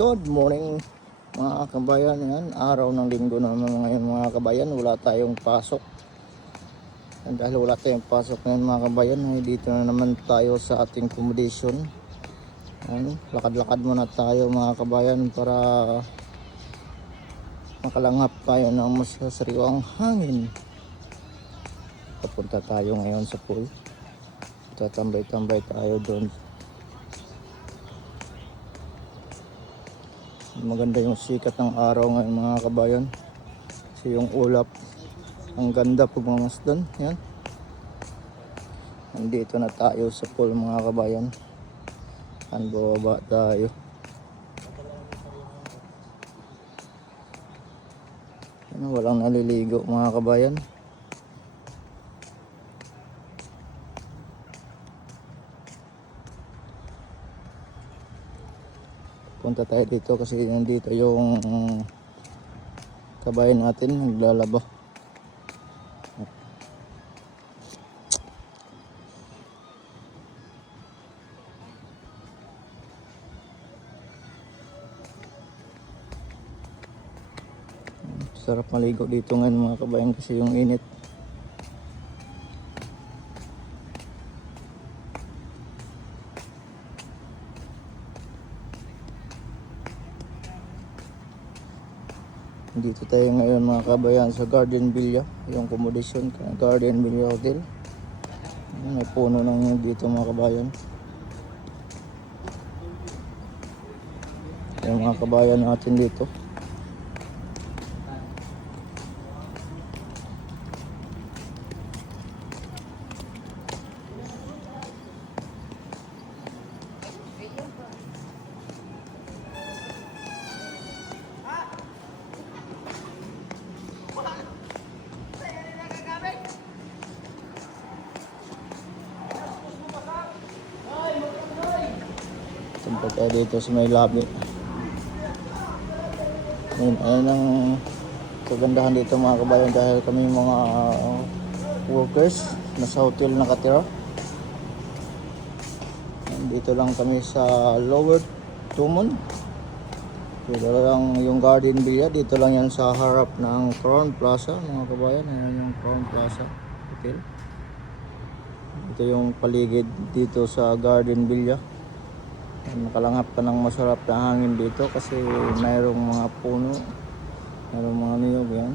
Good morning mga kabayan. Yan, araw ng linggo naman ngayon mga kabayan. Wala tayong pasok. And dahil wala tayong pasok ngayon mga kabayan, ay dito na naman tayo sa ating accommodation. Yan, lakad-lakad muna tayo mga kabayan para makalanghap tayo ng masasariwang hangin. Papunta tayo ngayon sa pool. Tatambay-tambay tayo doon. Maganda yung sikat ng araw ngayon mga kabayan. Kasi yung ulap, ang ganda pumamasdan. Yan. Nandito na tayo sa pool mga kabayan. Bababa tayo. Yan, walang naliligo mga kabayan. Punta tayo dito kasi nandito yung kabayan natin naglalaba. Sarap maligo dito ngayon mga kabayan kasi yung init. Dito tayo ngayon mga kabayan sa Garden Villa, yung accommodation Garden Villa Hotel. May puno ng dito mga kabayan. Yung mga kabayan natin dito. Punta tayo dito sa may lobby. Ayun ang kagandahan dito mga kabayan dahil kami mga workers na sa hotel nakatira. Dito lang kami sa Lower Tumon. Dito lang yung Garden Villa. Dito lang yan sa harap ng Crown Plaza mga kabayan. Ayan yung Crown Plaza Hotel. Ito yung paligid dito sa Garden Villa. Nakalanghap ka ng masarap na hangin dito kasi mayroong mga puno, mayroong mga niyog yan.